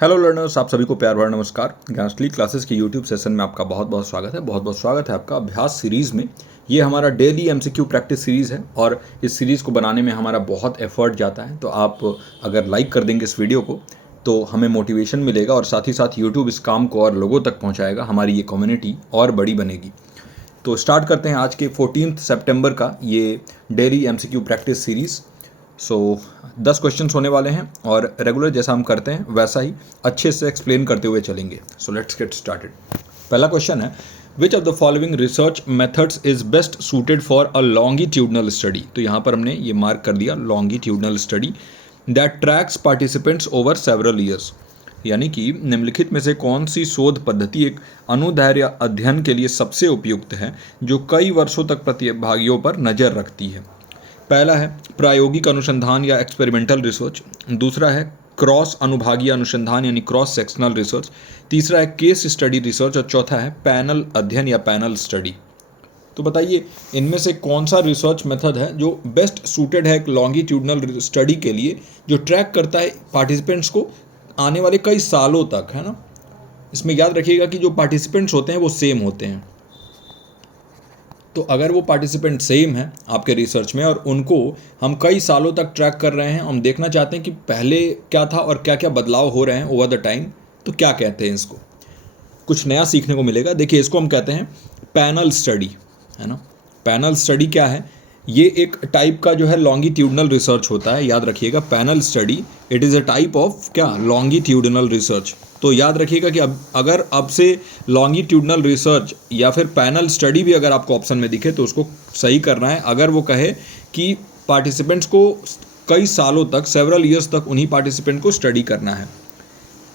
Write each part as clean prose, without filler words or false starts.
Hello learners, आप सभी को प्यार भरा नमस्कार। ज्ञानस्थली क्लासेस के यूट्यूब सेशन में आपका बहुत बहुत स्वागत है। बहुत बहुत स्वागत है आपका अभ्यास सीरीज़ में। ये हमारा डेली एमसीक्यू प्रैक्टिस सीरीज़ है और इस सीरीज़ को बनाने में हमारा बहुत एफर्ट जाता है। तो आप अगर लाइक कर देंगे इस वीडियो को तो हमें मोटिवेशन मिलेगा और साथ ही साथ यूट्यूब इस काम को और लोगों तक पहुँचाएगा। हमारी ये कम्युनिटी और बड़ी बनेगी। तो स्टार्ट करते हैं आज के 14 सितंबर का ये daily MCQ practice series. 10 questions होने वाले हैं और रेगुलर जैसा हम करते हैं वैसा ही अच्छे से एक्सप्लेन करते हुए चलेंगे। So let's get started. पहला क्वेश्चन है, which of the following research methods is best suited for a longitudinal study. तो यहाँ पर हमने ये मार्क कर दिया, longitudinal study that tracks participants over several years. यानी कि निम्नलिखित में से कौन सी शोध पद्धति एक अनुदैर्ध्य अध्ययन के लिए सबसे उपयुक्त है जो कई वर्षों तक प्रतिभागियों पर नज़र रखती है। पहला है प्रायोगिक अनुसंधान या एक्सपेरिमेंटल रिसर्च, दूसरा है क्रॉस अनुभागीय अनुसंधान यानी क्रॉस सेक्शनल रिसर्च, तीसरा है केस स्टडी रिसर्च और चौथा है पैनल अध्ययन या पैनल स्टडी। तो बताइए इनमें से कौन सा रिसर्च मेथड है जो बेस्ट सूटेड है एक लॉन्गिट्यूडनल स्टडी के लिए, जो ट्रैक करता है पार्टिसिपेंट्स को आने वाले कई सालों तक, है ना। इसमें याद रखिएगा कि जो पार्टिसिपेंट्स होते हैं वो सेम होते हैं। तो अगर वो पार्टिसिपेंट सेम है आपके रिसर्च में और उनको हम कई सालों तक ट्रैक कर रहे हैं, हम देखना चाहते हैं कि पहले क्या था और क्या क्या बदलाव हो रहे हैं ओवर द टाइम, तो क्या कहते हैं इसको, कुछ नया सीखने को मिलेगा। देखिए इसको हम कहते हैं पैनल स्टडी, है ना। पैनल स्टडी क्या है? ये एक टाइप का जो है लॉन्गिट्यूडनल रिसर्च होता है। याद रखिएगा panel study it is a type of क्या, लॉन्गिट्यूडनल रिसर्च। तो याद रखिएगा कि अगर अब से लॉन्गिट्यूडनल रिसर्च या फिर पैनल स्टडी भी अगर आपको ऑप्शन में दिखे तो उसको सही करना है। अगर वो कहे कि पार्टिसिपेंट्स को कई सालों तक, सेवरल ईयर्स तक उन्हीं पार्टिसिपेंट को स्टडी करना है,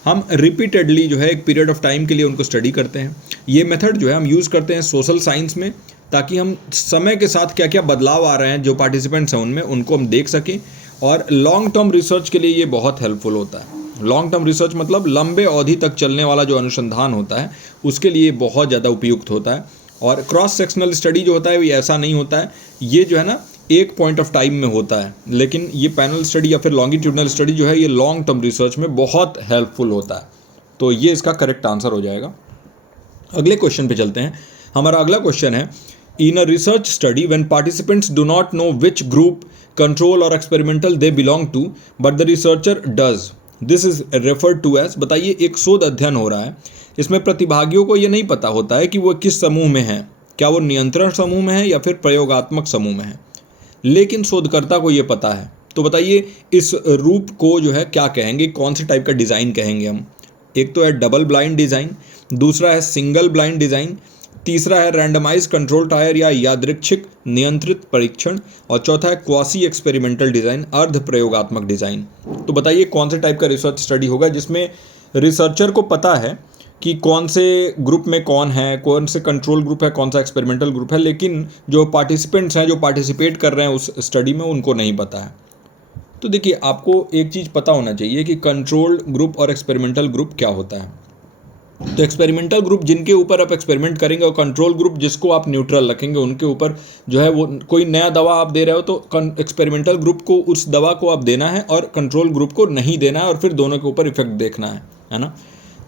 हम रिपीटेडली जो है एक पीरियड ऑफ टाइम के लिए उनको स्टडी करते हैं। ये मेथड जो है हम यूज़ करते हैं सोशल साइंस में, ताकि हम समय के साथ क्या क्या बदलाव आ रहे हैं जो पार्टिसिपेंट्स हैं उनमें, उनको हम देख सकें। और लॉन्ग टर्म रिसर्च के लिए ये बहुत हेल्पफुल होता है। लॉन्ग टर्म रिसर्च मतलब लंबे अवधि तक चलने वाला जो अनुसंधान होता है उसके लिए बहुत ज़्यादा उपयुक्त होता है। और क्रॉस सेक्शनल स्टडी जो होता है वो ऐसा नहीं होता है, ये जो है ना एक पॉइंट ऑफ टाइम में होता है। लेकिन ये पैनल स्टडी या फिर लॉन्गिट्यूडनल स्टडी जो है ये लॉन्ग टर्म रिसर्च में बहुत हेल्पफुल होता है। तो ये इसका करेक्ट आंसर हो जाएगा। अगले क्वेश्चन पे चलते हैं। हमारा अगला क्वेश्चन है, in a research study when participants do not know which group, control और experimental they belong to but the researcher does, this is referred to as. बताइए एक शोध अध्ययन हो रहा है, इसमें प्रतिभागियों को ये नहीं पता होता है कि वो किस समूह में है, क्या वो नियंत्रण समूह में है या फिर प्रयोगात्मक समूह में है, लेकिन शोधकर्ता को ये पता है। तो बताइए इस रूप को जो है क्या कहेंगे, कौन से टाइप का डिज़ाइन कहेंगे हम? एक तो है डबल ब्लाइंड डिज़ाइन, दूसरा है सिंगल ब्लाइंड डिज़ाइन, तीसरा है रैंडमाइज कंट्रोल ट्रायल या यादृच्छिक नियंत्रित परीक्षण, और चौथा है क्वासी एक्सपेरिमेंटल डिज़ाइन, अर्ध प्रयोगात्मक डिज़ाइन। तो बताइए कौन से टाइप का रिसर्च स्टडी होगा जिसमें रिसर्चर को पता है कि कौन से ग्रुप में कौन है, कौन से कंट्रोल ग्रुप है, कौन सा एक्सपेरिमेंटल ग्रुप है, लेकिन जो पार्टिसिपेंट्स हैं जो पार्टिसिपेट कर रहे हैं उस स्टडी में उनको नहीं पता है। तो देखिए आपको एक चीज़ पता होना चाहिए कि कंट्रोल्ड ग्रुप और एक्सपेरिमेंटल ग्रुप क्या होता है। तो एक्सपेरिमेंटल ग्रुप जिनके ऊपर आप एक्सपेरिमेंट करेंगे और कंट्रोल ग्रुप जिसको आप न्यूट्रल रखेंगे, उनके ऊपर जो है वो कोई नया दवा आप दे रहे हो तो एक्सपेरिमेंटल ग्रुप को उस दवा को आप देना है और कंट्रोल ग्रुप को नहीं देना है, और फिर दोनों के ऊपर इफेक्ट देखना है ना।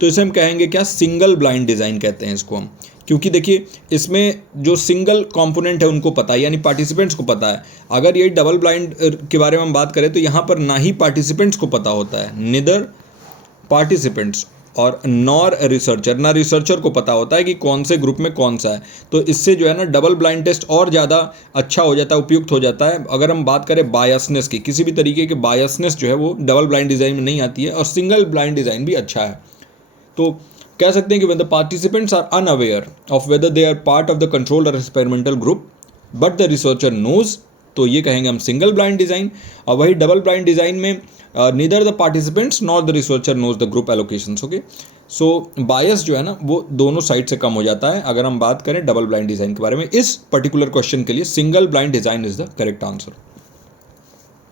तो इसे हम कहेंगे क्या, सिंगल ब्लाइंड डिज़ाइन कहते हैं इसको हम। क्योंकि देखिए इसमें जो सिंगल कंपोनेंट है उनको पता है, यानी पार्टिसिपेंट्स को पता है। अगर ये डबल ब्लाइंड के बारे में हम बात करें तो यहाँ पर ना ही पार्टिसिपेंट्स को पता होता है, निदर पार्टिसिपेंट्स और नॉर रिसर्चर, ना रिसर्चर को पता होता है कि कौन से ग्रुप में कौन सा है। तो इससे जो है ना डबल ब्लाइंड टेस्ट और ज़्यादा अच्छा हो जाता है, उपयुक्त हो जाता है। अगर हम बात करें बायसनेस की, किसी भी तरीके की बायसनेस जो है वो डबल ब्लाइंड डिज़ाइन में नहीं आती है, और सिंगल ब्लाइंड डिज़ाइन भी अच्छा है। तो कह सकते हैं कि when the participants are unaware of whether they are part of the control और experimental group but the researcher knows, तो ये कहेंगे हम सिंगल ब्लाइंड डिज़ाइन। और वही डबल ब्लाइंड डिज़ाइन में neither the participants nor the researcher knows the group allocations. Okay, so bias जो है ना वो दोनों साइड से कम हो जाता है अगर हम बात करें डबल ब्लाइंड डिज़ाइन के बारे में। इस पर्टिकुलर क्वेश्चन के लिए single blind design is the correct answer.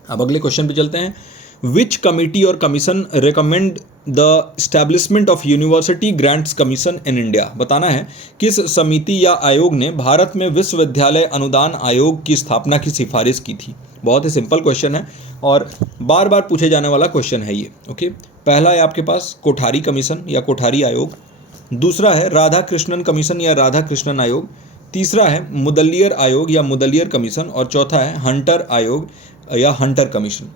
अब अगले क्वेश्चन पे चलते हैं। विच कमिटी और commission recommend the establishment of university grants commission in India. बताना है किस समिति या आयोग ने भारत में विश्वविद्यालय अनुदान आयोग की स्थापना की सिफारिश की थी। बहुत ही सिंपल क्वेश्चन है और बार बार पूछे जाने वाला क्वेश्चन है ये। ओके, पहला है आपके पास कोठारी कमीशन या कोठारी आयोग, दूसरा है राधा कृष्णन कमीशन या राधा कृष्णन आयोग, तीसरा है मुदलियर आयोग या मुदलियर कमीशन, और चौथा है हंटर आयोग या हंटर कमीशन।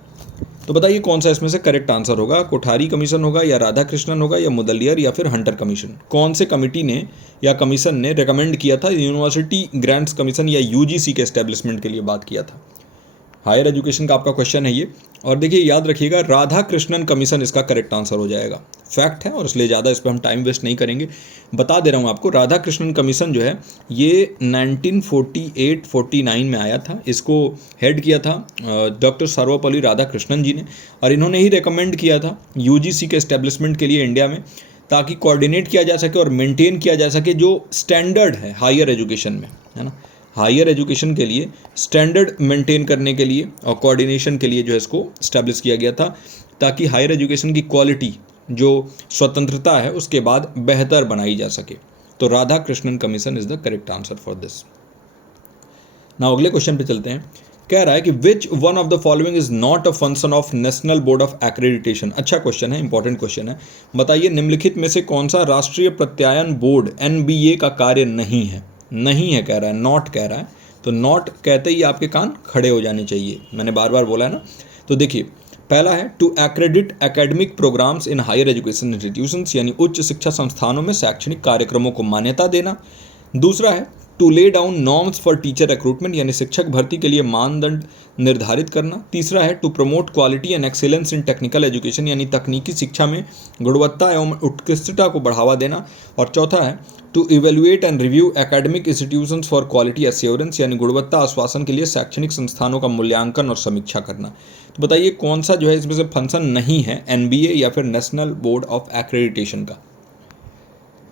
तो बताइए कौन सा इसमें से करेक्ट आंसर होगा, कोठारी कमीशन होगा या राधा कृष्णन होगा या मुदलियर या फिर हंटर कमीशन। कौन से कमिटी ने या कमीशन ने रिकमेंड किया था यूनिवर्सिटी ग्रांट्स कमीशन या यूजीसी के एस्टेब्लिशमेंट के लिए बात किया था। हायर एजुकेशन का आपका क्वेश्चन है ये। और देखिए याद रखिएगा, राधा कृष्णन कमीशन इसका करेक्ट आंसर हो जाएगा। फैक्ट है और इसलिए ज़्यादा इस पर हम टाइम वेस्ट नहीं करेंगे। बता दे रहा हूँ आपको, राधा कृष्णन कमीशन जो है ये 1948-49 में आया था। इसको हेड किया था डॉक्टर सर्वपल्ली राधाकृष्णन जी ने, और इन्होंने ही रिकमेंड किया था यूजीसी के एस्टेब्लिशमेंट के लिए इंडिया में, ताकि कोऑर्डिनेट किया जा सके और मेंटेन किया जा सके जो स्टैंडर्ड है हायर एजुकेशन में, है ना। हायर एजुकेशन के लिए स्टैंडर्ड मेंटेन करने के लिए और कोऑर्डिनेशन के लिए जो है इसको इस्टेब्लिश किया गया था, ताकि हायर एजुकेशन की क्वालिटी जो स्वतंत्रता है उसके बाद बेहतर बनाई जा सके। तो Radha Krishnan commission is the correct answer for this. Now अगले क्वेश्चन पे चलते हैं। कह रहा है कि which one of the following is not a function of national board of accreditation. अच्छा क्वेश्चन है, इंपॉर्टेंट क्वेश्चन है। बताइए निम्नलिखित में से कौन सा राष्ट्रीय प्रत्यायन बोर्ड एनबीए का कार्य नहीं है। नहीं है कह रहा है, नॉट कह रहा है। तो नॉट कहते ही आपके कान खड़े हो जाने चाहिए, मैंने बार बार बोला है ना। तो देखिए पहला है to accredit academic programmes in higher education institutions, यानी उच्च शिक्षा संस्थानों में शैक्षणिक कार्यक्रमों को मान्यता देना। दूसरा है to lay down norms for teacher recruitment, यानी शिक्षक भर्ती के लिए मानदंड निर्धारित करना। तीसरा है to promote quality and excellence in technical education, यानी तकनीकी शिक्षा में गुणवत्ता एवं उत्कृष्टता को बढ़ावा देना। और चौथा है to evaluate and review academic institutions for quality assurance, यानी गुणवत्ता आश्वासन के लिए शैक्षणिक संस्थानों का मूल्यांकन और समीक्षा करना। तो बताइए कौन सा जो है इसमें से फंक्शन नहीं है, एनबीए या फिर नेशनल बोर्ड ऑफ एक्रेडिटेशन का।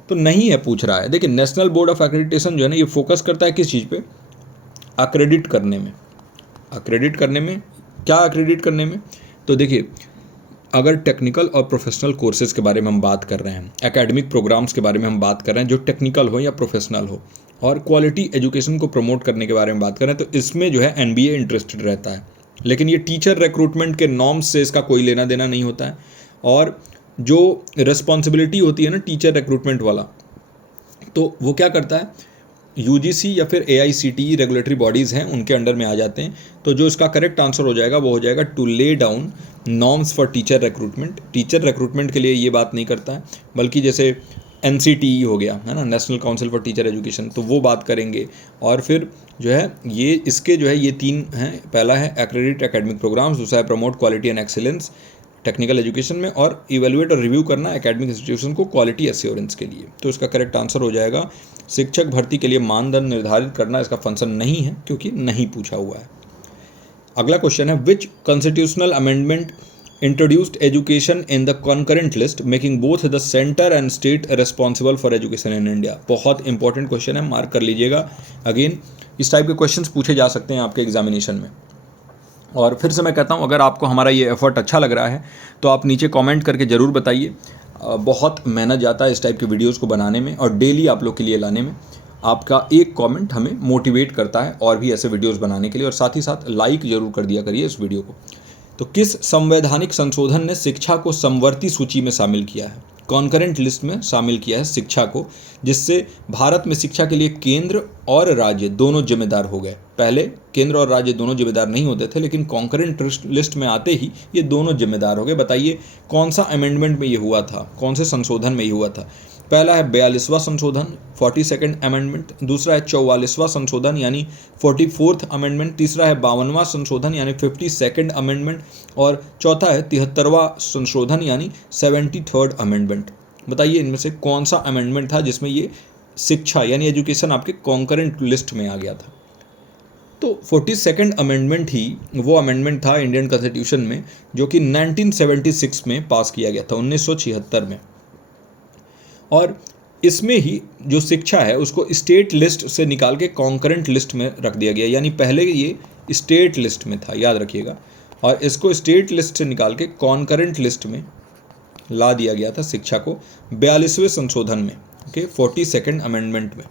तो नहीं है पूछ रहा है। देखिए नेशनल बोर्ड ऑफ एक्रेडिटेशन जो है ना, ये फोकस करता है किस चीज़ पे, एक्रेडिट करने में। एक्रेडिट करने में क्या, एक्रेडिट करने में तो देखिए अगर टेक्निकल और प्रोफेशनल कोर्सेज के बारे में हम बात कर रहे हैं, एकेडमिक प्रोग्राम्स के बारे में हम बात कर रहे हैं जो टेक्निकल हो या प्रोफेशनल हो, और क्वालिटी एजुकेशन को प्रमोट करने के बारे में बात कर रहे हैं, तो इसमें जो है एनबीए इंटरेस्टेड रहता है। लेकिन ये टीचर रिक्रूटमेंट के नॉर्म्स से इसका कोई लेना देना नहीं होता है। और जो रिस्पॉन्सिबिलिटी होती है ना टीचर रिक्रूटमेंट वाला, तो वो क्या करता है, यूजीसी या फिर एआईसीटीई रेगुलेटरी बॉडीज़ हैं उनके अंडर में आ जाते हैं। तो जो इसका करेक्ट आंसर हो जाएगा वो हो जाएगा to lay down norms for teacher recruitment. Teacher recruitment के लिए ये बात नहीं करता है, बल्कि जैसे एनसीटीई हो गया है ना, national council for teacher education, तो वो बात करेंगे। और फिर जो है ये इसके जो है ये तीन हैं, पहला है एक्रेडिट एकेडमिक प्रोग्राम्स, दूसरा है promote quality and excellence technical education में, और इवेल्युएट और रिव्यू करना एकेडमिक इंस्टीट्यूशन को क्वालिटी एश्योरेंस के लिए। तो इसका करेक्ट आंसर हो जाएगा शिक्षक भर्ती के लिए मानदंड निर्धारित करना, इसका फंक्शन नहीं है क्योंकि नहीं पूछा हुआ है। अगला क्वेश्चन है which constitutional amendment introduced education in the concurrent list making both the centre and state responsible for education in India. बहुत इंपॉर्टेंट क्वेश्चन है, मार्क कर लीजिएगा। अगेन इस टाइप के क्वेश्चंस पूछे जा सकते हैं आपके एग्जामिनेशन में। और फिर से मैं कहता हूँ अगर आपको हमारा ये एफर्ट अच्छा लग रहा है तो आप नीचे कमेंट करके ज़रूर बताइए। बहुत मेहनत जाता है इस टाइप के वीडियोस को बनाने में और डेली आप लोग के लिए लाने में। आपका एक कमेंट हमें मोटिवेट करता है और भी ऐसे वीडियोस बनाने के लिए, और साथ ही साथ लाइक ज़रूर कर दिया करिए इस वीडियो को। तो किस संवैधानिक संशोधन ने शिक्षा को समवर्ती सूची में शामिल किया है, कॉन्करेंट लिस्ट में शामिल किया है शिक्षा को, जिससे भारत में शिक्षा के लिए केंद्र और राज्य दोनों जिम्मेदार हो गए। पहले केंद्र और राज्य दोनों जिम्मेदार नहीं होते थे, लेकिन कॉन्करेंट लिस्ट में आते ही ये दोनों जिम्मेदार हो गए। बताइए कौन सा अमेंडमेंट में ये हुआ था, कौन से संशोधन में ये हुआ था। पहला है 42वां संशोधन 42nd अमेंडमेंट, दूसरा है 44वां संशोधन यानी 44th अमेंडमेंट, तीसरा है 52वां संशोधन यानी 52nd अमेंडमेंट, और चौथा है 73वां संशोधन यानी 73rd अमेंडमेंट। बताइए इनमें से कौन सा अमेंडमेंट था जिसमें ये शिक्षा यानी एजुकेशन आपके कॉन्करेंट लिस्ट में आ गया था। तो 42nd अमेंडमेंट ही वो अमेंडमेंट था इंडियन कॉन्स्टिट्यूशन में जो कि 1976 में पास किया गया था, 1976 में। और इसमें ही जो शिक्षा है उसको स्टेट लिस्ट से निकाल के कॉन्करेंट लिस्ट में रख दिया गया, यानी पहले ये स्टेट लिस्ट में था, याद रखिएगा, और इसको स्टेट लिस्ट से निकाल के कॉन्करेंट लिस्ट में ला दिया गया था शिक्षा को 42वें संशोधन में, ओके, 42nd अमेंडमेंट में।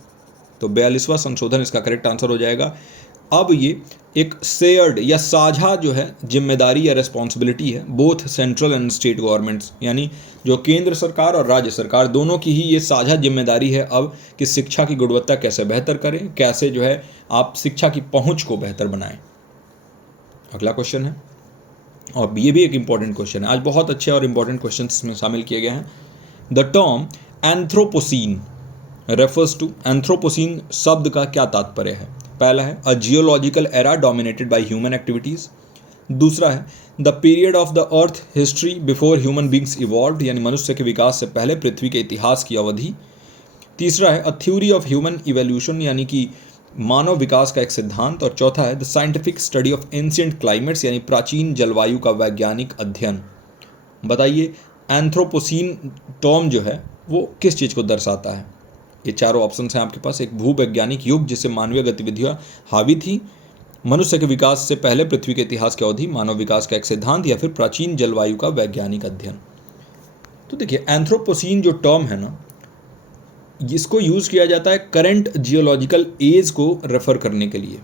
तो 42वां संशोधन इसका करेक्ट आंसर हो जाएगा। अब ये एक शेयर्ड या साझा जो है जिम्मेदारी या रिस्पॉन्सिबिलिटी है both central and state governments, यानी जो केंद्र सरकार और राज्य सरकार दोनों की ही ये साझा जिम्मेदारी है अब कि शिक्षा की गुणवत्ता कैसे बेहतर करें, कैसे जो है आप शिक्षा की पहुंच को बेहतर बनाएं। अगला क्वेश्चन है, और ये भी एक इंपॉर्टेंट क्वेश्चन है, आज बहुत अच्छे और इंपॉर्टेंट क्वेश्चन इसमें शामिल किए गए हैं। The term anthropocene refers to, anthropocene शब्द का क्या तात्पर्य है? पहला है a geological era dominated by human activities. दूसरा है the period of the earth history before human beings evolved, यानी मनुष्य के विकास से पहले पृथ्वी के इतिहास की अवधि। तीसरा है a theory of human evolution, यानी कि मानव विकास का एक सिद्धांत। और चौथा है the scientific study of ancient climates, यानी प्राचीन जलवायु का वैज्ञानिक अध्ययन। बताइए एंथ्रोपोसीन टर्म जो है वो किस चीज़ को दर्शाता है? ये चारों ऑप्शन हैं आपके पास। एक भूवैज्ञानिक युग जिससे मानवीय गतिविधियां हावी थी, मनुष्य के विकास से पहले पृथ्वी के इतिहास की अवधि, मानव विकास का एक सिद्धांत, या फिर प्राचीन जलवायु का वैज्ञानिक अध्ययन। तो देखिए एंथ्रोपोसीन जो टर्म है ना, इसको यूज़ किया जाता है करंट जियोलॉजिकल एज को रेफर करने के लिए।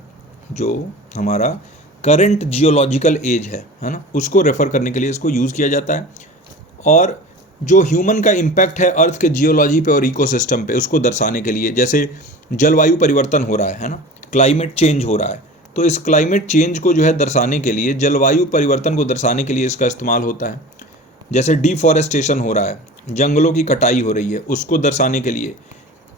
जो हमारा करंट जियोलॉजिकल एज है ना, उसको रेफर करने के लिए इसको यूज़ किया जाता है। और जो ह्यूमन का इम्पैक्ट है अर्थ के जियोलॉजी पे और इकोसिस्टम पे, उसको दर्शाने के लिए, जैसे जलवायु परिवर्तन हो रहा है ना, क्लाइमेट चेंज हो रहा है, तो इस क्लाइमेट चेंज को जो है दर्शाने के लिए, जलवायु परिवर्तन को दर्शाने के लिए इसका इस्तेमाल होता है। जैसे डिफॉरेस्टेशन हो रहा है, जंगलों की कटाई हो रही है, उसको दर्शाने के लिए।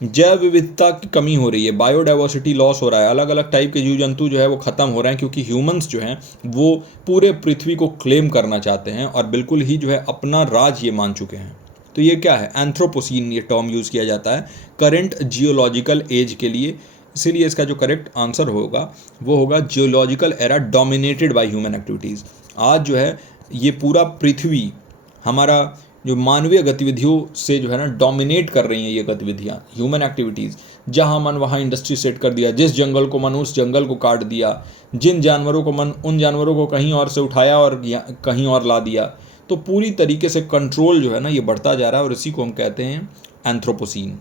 जैव विविधता की कमी हो रही है, बायोडाइवर्सिटी लॉस हो रहा है, अलग अलग टाइप के जीव जंतु जो है वो ख़त्म हो रहे हैं, क्योंकि ह्यूमंस जो हैं वो पूरे पृथ्वी को क्लेम करना चाहते हैं और बिल्कुल ही जो है अपना राज ये मान चुके हैं। तो ये क्या है? एंथ्रोपोसीन ये टर्म यूज़ किया जाता है करंट जियोलॉजिकल एज के लिए। इसीलिए इसका जो करेक्ट आंसर होगा वो होगा geological era dominated by human activities. आज जो है ये पूरा पृथ्वी हमारा जो मानवीय गतिविधियों से जो है ना डोमिनेट कर रही हैं ये गतिविधियाँ, ह्यूमन एक्टिविटीज़। जहाँ मन वहाँ इंडस्ट्री सेट कर दिया, जिस जंगल को मन उस जंगल को काट दिया, जिन जानवरों को मन उन जानवरों को कहीं और से उठाया और कहीं और ला दिया। तो पूरी तरीके से कंट्रोल जो है ना ये बढ़ता जा रहा है, और इसी को हम कहते हैं एंथ्रोपोसीन।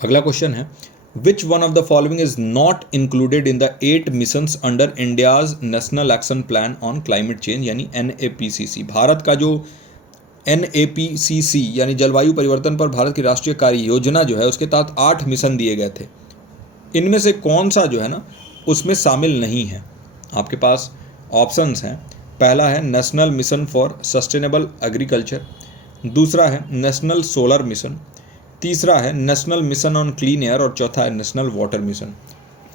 अगला क्वेश्चन है which one of the following is not included in the 8 missions under India's national action plan on climate change, यानी NAPCC। भारत का जो NAPCC यानी जलवायु परिवर्तन पर भारत की राष्ट्रीय कार्य योजना जो है, उसके तहत 8 मिशन दिए गए थे। इनमें से कौन सा जो है ना उसमें शामिल नहीं है? आपके पास ऑप्शंस हैं। पहला है national mission for sustainable agriculture, दूसरा है नेशनल सोलर मिशन, तीसरा है national mission on clean air, और चौथा है नेशनल वाटर मिशन,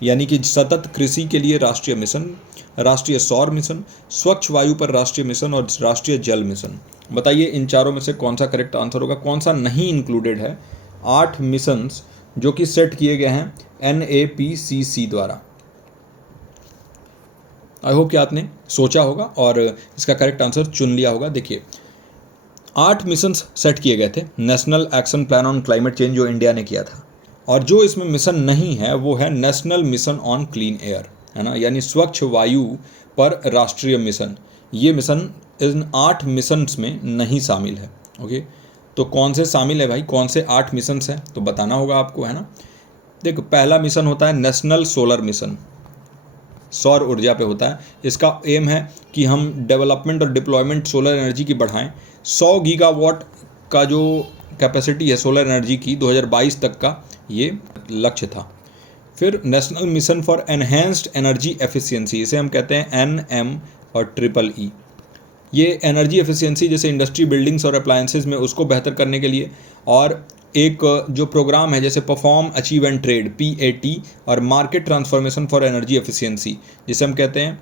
यानी कि सतत कृषि के लिए राष्ट्रीय मिशन, राष्ट्रीय सौर मिशन, स्वच्छ वायु पर राष्ट्रीय मिशन और राष्ट्रीय जल मिशन। बताइए इन चारों में से कौन सा करेक्ट आंसर होगा, कौन सा नहीं इंक्लूडेड है 8 मिशंस जो कि सेट किए गए हैं NAPCC द्वारा? आई होप कि आपने सोचा होगा और इसका करेक्ट आंसर चुन लिया होगा। देखिए 8 मिशंस सेट किए गए थे national action plan on climate change जो इंडिया ने किया था, और जो इसमें मिशन नहीं है वो है national mission on clean air, है ना, यानी स्वच्छ वायु पर राष्ट्रीय मिशन। ये मिशन इन 8 मिशंस में नहीं शामिल है। ओके, तो कौन से शामिल है भाई, कौन से 8 मिशंस हैं तो बताना होगा आपको, है ना। देखो पहला मिशन होता है नेशनल सोलर मिशन, सौर ऊर्जा पे होता है। इसका एम है कि हम डेवलपमेंट और डिप्लॉयमेंट सोलर एनर्जी की बढ़ाएं। 100 गीगावाट का जो कैपेसिटी है सोलर एनर्जी की 2022 तक का ये लक्ष्य था। फिर national mission for enhanced energy efficiency, इसे हम कहते हैं NM और EEE। ये एनर्जी एफिशिएंसी जैसे इंडस्ट्री, बिल्डिंग्स और अप्लायंसेज में उसको बेहतर करने के लिए, और एक जो प्रोग्राम है जैसे perform achieve and trade PAT, और market transformation for energy efficiency जिसे हम कहते हैं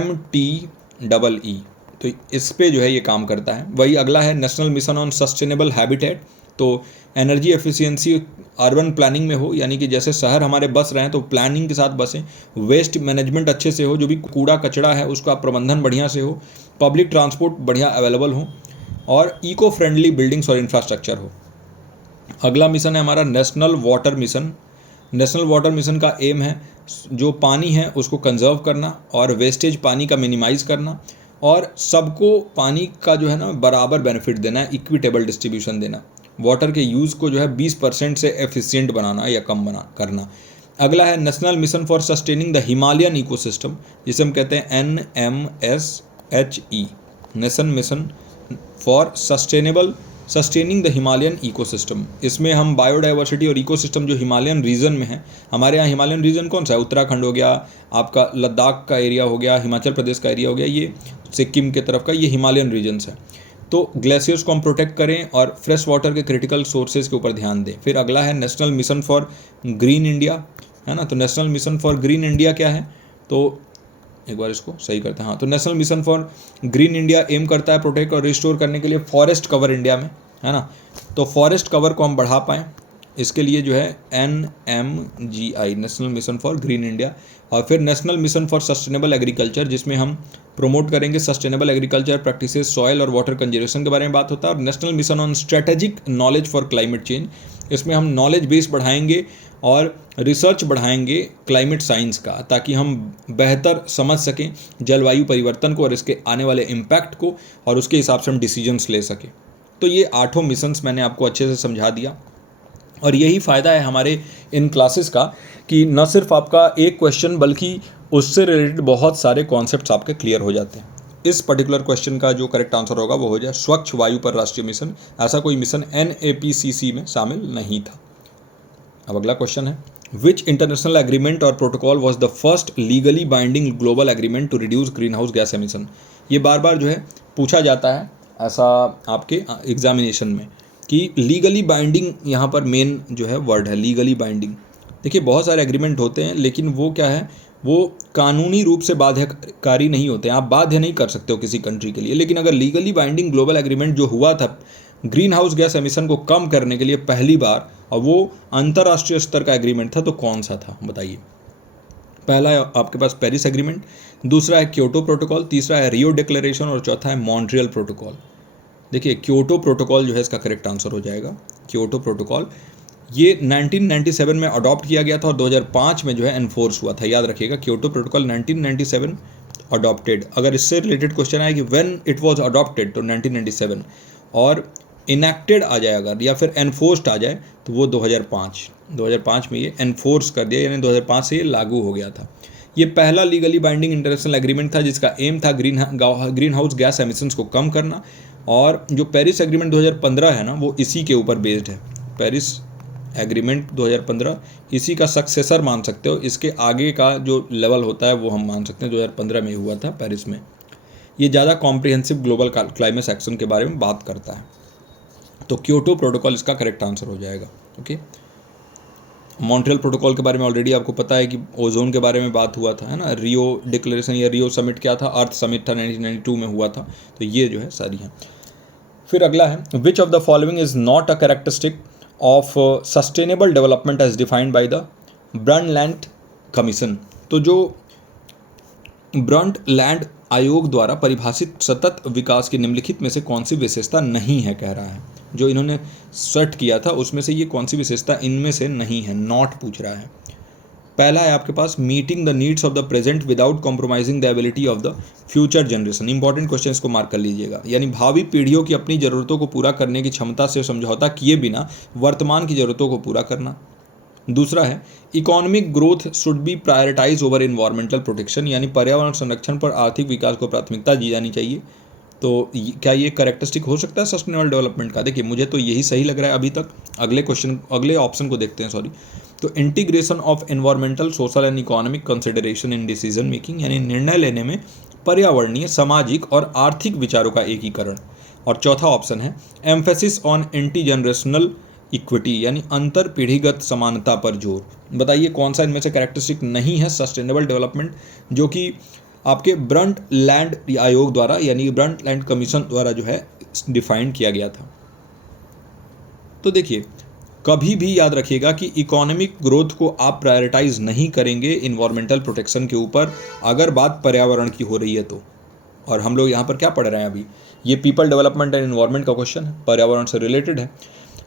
MTEE। तो इस पे जो है ये काम करता है। वही अगला है national mission on sustainable habitat, तो एनर्जी एफिशिएंसी अर्बन प्लानिंग में हो, यानी कि जैसे शहर हमारे बस रहे हैं तो प्लानिंग के साथ बसें, वेस्ट मैनेजमेंट अच्छे से हो, जो भी कूड़ा कचरा है उसका प्रबंधन बढ़िया से हो, पब्लिक ट्रांसपोर्ट बढ़िया अवेलेबल हो, और इको फ्रेंडली बिल्डिंग्स और इंफ्रास्ट्रक्चर हो। अगला मिशन है हमारा national water mission. National water mission का एम है जो पानी है उसको कंजर्व करना और वेस्टेज पानी का मिनिमाइज़ करना, और सबको पानी का जो है ना बराबर बेनिफिट देना है, इक्विटेबल डिस्ट्रीब्यूशन देना। वाटर के यूज़ को जो है 20% से एफिशिएंट बनाना या कम करना। अगला है national mission for sustaining the Himalayan ecosystem, जिसे हम कहते हैं NMSHE, national mission for sustaining the Himalayan ecosystem. इसमें हम बायोडाइवर्सिटी और इकोसिस्टम जो हिमालयन रीजन में है, हमारे यहाँ हिमालयन रीजन कौन सा है, उत्तराखंड हो गया, आपका लद्दाख का एरिया हो गया, हिमाचल प्रदेश का एरिया हो गया, ये सिक्किम के तरफ का, ये हिमालयन रीजन्स है। तो ग्लेशियर्स को हम प्रोटेक्ट करें और फ्रेश वाटर के क्रिटिकल सोर्सेज के ऊपर ध्यान दें। फिर अगला है national mission for green India, है ना। तो national mission for green India क्या है, तो एक बार इसको सही करते हैं। हाँ, तो national mission for green India aim करता है प्रोटेक्ट और रिस्टोर करने के लिए फॉरेस्ट कवर इंडिया में, है ना। तो फॉरेस्ट कवर को हम बढ़ा पाएँ, इसके लिए जो है NMGI, national mission for green India. और फिर national mission for sustainable agriculture, जिसमें हम प्रमोट करेंगे सस्टेनेबल एग्रीकल्चर प्रैक्टिसेस, सॉयल और वाटर कंजर्वेशन के बारे में बात होता है। और national mission on strategic knowledge for climate change, इसमें हम नॉलेज बेस बढ़ाएंगे और रिसर्च बढ़ाएंगे क्लाइमेट साइंस का, ताकि हम बेहतर समझ सकें जलवायु परिवर्तन को और इसके आने वाले इम्पैक्ट को, और उसके हिसाब से हम डिसीजंस ले सकें। तो ये 8 मिशंस मैंने आपको अच्छे से समझा दिया, और यही फ़ायदा है हमारे इन क्लासेस का कि न सिर्फ आपका एक क्वेश्चन बल्कि उससे रिलेटेड बहुत सारे कॉन्सेप्ट्स आपके क्लियर हो जाते हैं। इस पर्टिकुलर क्वेश्चन का जो करेक्ट आंसर होगा वो हो जाए स्वच्छ वायु पर राष्ट्रीय मिशन। ऐसा कोई मिशन NAPCC में शामिल नहीं था। अब अगला क्वेश्चन है, which international agreement or protocol was the first legally binding global agreement to reduce green house gas emission. ये बार बार जो है पूछा जाता है ऐसा आपके एग्जामिनेशन में कि लीगली बाइंडिंग यहाँ पर मेन जो है वर्ड है, लीगली बाइंडिंग। देखिए बहुत सारे एग्रीमेंट होते हैं, लेकिन वो क्या है, वो कानूनी रूप से बाध्यकारी नहीं होते हैं, आप बाध्य नहीं कर सकते हो किसी कंट्री के लिए। लेकिन अगर लीगली बाइंडिंग ग्लोबल एग्रीमेंट जो हुआ था ग्रीन हाउस गैस एमिशन को कम करने के लिए पहली बार, और वो अंतर्राष्ट्रीय स्तर का एग्रीमेंट था, तो कौन सा था बताइए। पहला है आपके पास पेरिस एग्रीमेंट, दूसरा है क्योटो प्रोटोकॉल, तीसरा है रियो डिक्लेरेशन और चौथा है मॉन्ट्रियल प्रोटोकॉल। देखिए क्योटो प्रोटोकॉल जो है इसका करेक्ट आंसर हो जाएगा। क्योटो प्रोटोकॉल ये 1997 में अडॉप्ट किया गया था और 2005 में जो है एनफोर्स हुआ था। याद रखिएगा क्योटो प्रोटोकॉल 1997 अडॉप्टेड। अगर इससे रिलेटेड क्वेश्चन आए कि व्हेन इट वाज अडॉप्टेड तो 1997, और इनैक्टेड आ जाए अगर या फिर एनफोर्स्ड आ जाए तो वो 2005 में ये एनफोर्स कर दिया, यानी 2005 से ये लागू हो गया था। ये पहला लीगली बाइंडिंग इंटरनेशनल एग्रीमेंट था जिसका एम था ग्रीन हाउस गैस एमिशंस को कम करना। और जो पेरिस एग्रीमेंट 2015 है ना, वो इसी के ऊपर बेस्ड है। पेरिस एग्रीमेंट 2015 इसी का सक्सेसर मान सकते हो। इसके आगे का जो लेवल होता है वो हम मान सकते हैं 2015 में हुआ था पेरिस में। ये ज़्यादा कॉम्प्रिहेंसिव ग्लोबल क्लाइमेट एक्शन के बारे में बात करता है। तो क्योटो प्रोटोकॉल इसका करेक्ट आंसर हो जाएगा। ओके, मॉन्ट्रियल प्रोटोकॉल के बारे में ऑलरेडी आपको पता है कि ओजोन के बारे में बात हुआ था, है ना। रियो डिक्लेरेशन या रियो समिट क्या था, अर्थ समिट था, 1992 में हुआ था। तो ये जो है सारी हैं। फिर अगला है, which of the following is not a characteristic of sustainable development as defined by the Brundtland commission. तो जो ब्रंटलैंड आयोग द्वारा परिभाषित सतत विकास की निम्नलिखित में से कौन सी विशेषता नहीं है, कह रहा है। जो इन्होंने सेट किया था उसमें से ये कौन सी विशेषता इनमें से नहीं है, नॉट पूछ रहा है। पहला है आपके पास meeting the needs of the present without compromising the ability of the future generation. Important question को मार्क कर लीजिएगा, यानी भावी पीढ़ियों की अपनी ज़रूरतों को पूरा करने की क्षमता से समझौता किए बिना वर्तमान की ज़रूरतों को पूरा करना। दूसरा है economic growth should be prioritize over environmental protection, यानी पर्यावरण संरक्षण पर आर्थिक विकास को प्राथमिकता दी जानी चाहिए। तो क्या ये कैरेक्टरिस्टिक हो सकता है सस्टेनेबल डेवलपमेंट का? देखिए मुझे तो यही सही लग रहा है अभी तक। अगले ऑप्शन को देखते हैं, सॉरी। तो integration of environmental, social and economic consideration in decision making, यानी निर्णय लेने में पर्यावरणीय, सामाजिक और आर्थिक विचारों का एकीकरण। और चौथा ऑप्शन है एम्फेसिस ऑन इंटी जनरेशनल इक्विटी, यानी अंतर पीढ़ीगत समानता पर जोर। बताइए कौन सा इनमें से कैरेक्टरिस्टिक नहीं है सस्टेनेबल डेवलपमेंट, जो कि आपके ब्रंटलैंड आयोग द्वारा, यानी ब्रंटलैंड कमीशन द्वारा जो है डिफाइन किया गया था। तो देखिए कभी भी याद रखिएगा कि इकोनॉमिक ग्रोथ को आप प्रायोरिटाइज नहीं करेंगे इन्वायरमेंटल प्रोटेक्शन के ऊपर, अगर बात पर्यावरण की हो रही है तो। और हम लोग यहाँ पर क्या पढ़ रहे हैं अभी, ये पीपल डेवलपमेंट एंड इन्वायरमेंट का क्वेश्चन है, पर्यावरण से रिलेटेड है।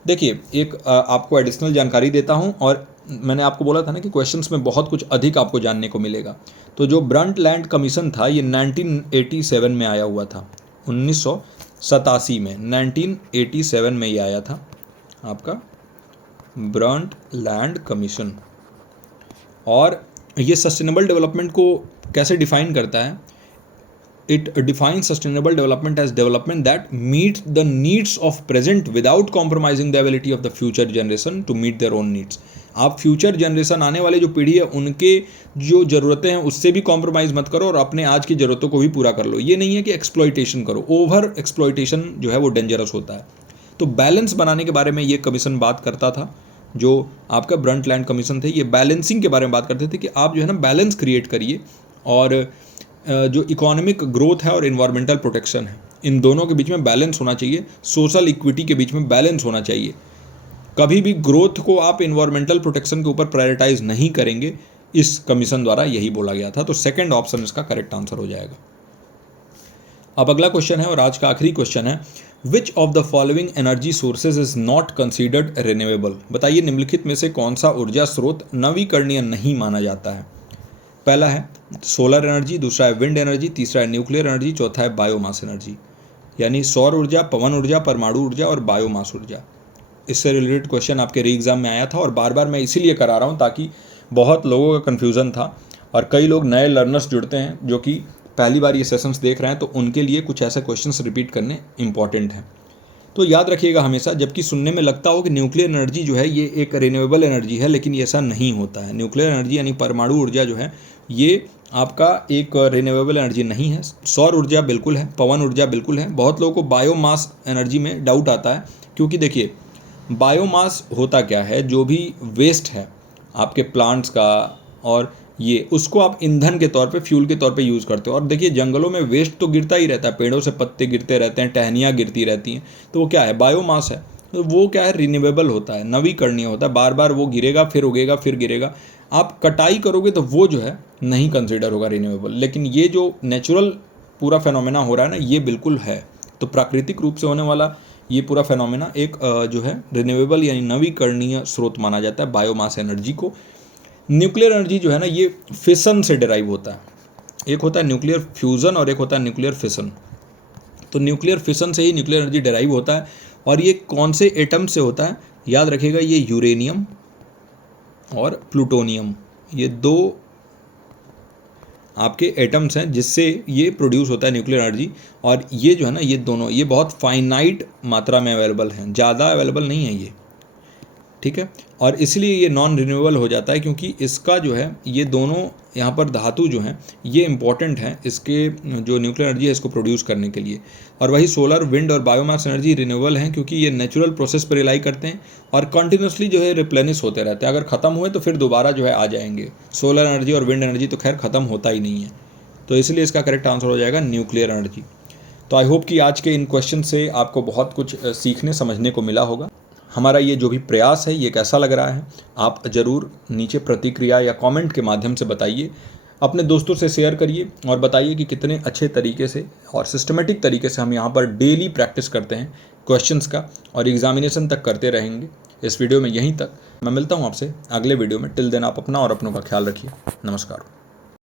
देखिए एक आपको एडिशनल जानकारी देता हूँ, और मैंने आपको बोला था ना कि क्वेश्चंस में बहुत कुछ अधिक आपको जानने को मिलेगा। तो जो ब्रंटलैंड कमीशन था ये 1987 में आया हुआ था, 1987 में, 1987 में ये आया था आपका ब्रंटलैंड कमीशन। और ये सस्टेनेबल डेवलपमेंट को कैसे डिफाइन करता है? It defines sustainable development as development that meets the needs of present without compromising the ability of the future generation to meet their own needs. आप फ्यूचर जनरेशन, आने वाले जो पीढ़ी है, उनके जो ज़रूरतें हैं उससे भी कॉम्प्रोमाइज़ मत करो और अपने आज की ज़रूरतों को भी पूरा कर लो। ये नहीं है कि एक्सप्लॉइटेशन करो, ओवर एक्सप्लॉइटेशन जो है वो डेंजरस होता है। तो बैलेंस बनाने के बारे में ये कमीशन बात करता था, जो आपका ब्रंटलैंड कमीशन थे। ये बैलेंसिंग के बारे में बात करते थे कि आप जो है ना बैलेंस क्रिएट करिए, और जो इकोनॉमिक ग्रोथ है और इन्वायरमेंटल प्रोटेक्शन है, इन दोनों के बीच में बैलेंस होना चाहिए। सोशल इक्विटी के बीच में बैलेंस होना चाहिए। कभी भी ग्रोथ को आप इन्वायरमेंटल प्रोटेक्शन के ऊपर प्रायोरिटाइज नहीं करेंगे, इस कमीशन द्वारा यही बोला गया था। तो सेकंड ऑप्शन इसका करेक्ट आंसर हो जाएगा। अब अगला क्वेश्चन है और आज का आखिरी क्वेश्चन है, which of the following energy sources is not considered renewable? बताइए निम्नलिखित में से कौन सा ऊर्जा स्रोत नवीकरणीय नहीं माना जाता है? पहला है सोलर एनर्जी, दूसरा है विंड एनर्जी, तीसरा है न्यूक्लियर एनर्जी, चौथा है बायोमास एनर्जी। यानी सौर ऊर्जा, पवन ऊर्जा, परमाणु ऊर्जा और बायोमास ऊर्जा। इससे रिलेटेड क्वेश्चन आपके री एग्जाम में आया था और बार बार मैं इसीलिए करा रहा हूँ ताकि बहुत लोगों का कन्फ्यूज़न था और कई लोग नए लर्नर्स जुड़ते हैं जो कि पहली बार ये सेशंस देख रहे हैं, तो उनके लिए कुछ ऐसे क्वेश्चंस रिपीट करने इंपॉर्टेंट हैं। तो याद रखिएगा हमेशा, जबकि सुनने में लगता हो कि न्यूक्लियर एनर्जी जो है ये एक रिन्यूएबल एनर्जी है, लेकिन ये ऐसा नहीं होता है। न्यूक्लियर एनर्जी यानी परमाणु ऊर्जा जो है ये आपका एक रिन्यूएबल एनर्जी नहीं है। सौर ऊर्जा बिल्कुल है, पवन ऊर्जा बिल्कुल है। बहुत लोगों को बायोमास एनर्जी में डाउट आता है, क्योंकि देखिए बायोमास होता क्या है, जो भी वेस्ट है आपके प्लांट्स का और ये, उसको आप ईंधन के तौर पे, फ्यूल के तौर पे यूज़ करते हो। और देखिए जंगलों में वेस्ट तो गिरता ही रहता है, पेड़ों से पत्ते गिरते रहते हैं, टहनियाँ गिरती रहती हैं, तो वो क्या है, बायोमास है। तो वो क्या है, रिन्यूएबल होता है, नवीकरणीय होता है। बार बार वो गिरेगा, फिर उगेगा, फिर गिरेगा। आप कटाई करोगे तो वो जो है नहीं कंसिडर होगा रिन्यूएबल। लेकिन ये जो नेचुरल पूरा फेनोमेना हो रहा है ना, ये बिल्कुल है। तो प्राकृतिक रूप से होने वाला ये पूरा फेनोमेना एक जो है रिन्यूएबल यानी नवीकरणीय स्रोत माना जाता है, बायोमास एनर्जी को। न्यूक्लियर एनर्जी जो है ना, ये फिशन से डिराइव होता है। एक होता है न्यूक्लियर फ्यूज़न और एक होता है न्यूक्लियर फिशन। तो न्यूक्लियर फिशन से ही न्यूक्लियर एनर्जी डिराइव होता है। और ये कौन से एटम से होता है, याद रखिएगा, ये यूरेनियम और प्लूटोनियम, ये दो आपके एटम्स हैं जिससे ये प्रोड्यूस होता है न्यूक्लियर एनर्जी। और ये जो है ना, ये दोनों, ये बहुत फाइनाइट मात्रा में अवेलेबल हैं, ज़्यादा अवेलेबल नहीं है ये, ठीक है। और इसलिए ये नॉन रिन्यूएबल हो जाता है, क्योंकि इसका जो है ये दोनों यहाँ पर धातु जो हैं ये इंपॉर्टेंट हैं इसके जो न्यूक्लियर एनर्जी है इसको प्रोड्यूस करने के लिए। और वही सोलर, विंड और बायोमास एनर्जी रिन्यूएबल हैं, क्योंकि ये नेचुरल प्रोसेस पर रिलाई करते हैं और कंटिन्यूसली जो है रिप्लेनिश होते रहते हैं। अगर ख़त्म हुए तो फिर दोबारा जो है आ जाएंगे। सोलर एनर्जी और विंड एनर्जी तो खैर ख़त्म होता ही नहीं है, तो इसलिए इसका करेक्ट आंसर हो जाएगा न्यूक्लियर एनर्जी। तो आई होप कि आज के इन क्वेश्चन से आपको बहुत कुछ सीखने समझने को मिला होगा। हमारा ये जो भी प्रयास है ये कैसा लग रहा है, आप ज़रूर नीचे प्रतिक्रिया या कमेंट के माध्यम से बताइए। अपने दोस्तों से शेयर करिए और बताइए कि कितने अच्छे तरीके से और सिस्टमेटिक तरीके से हम यहाँ पर डेली प्रैक्टिस करते हैं क्वेश्चंस का, और एग्जामिनेशन तक करते रहेंगे। इस वीडियो में यहीं तक, मैं मिलता हूँ आपसे अगले वीडियो में। टिल देन आप अपना और अपनों का ख्याल रखिए। नमस्कार।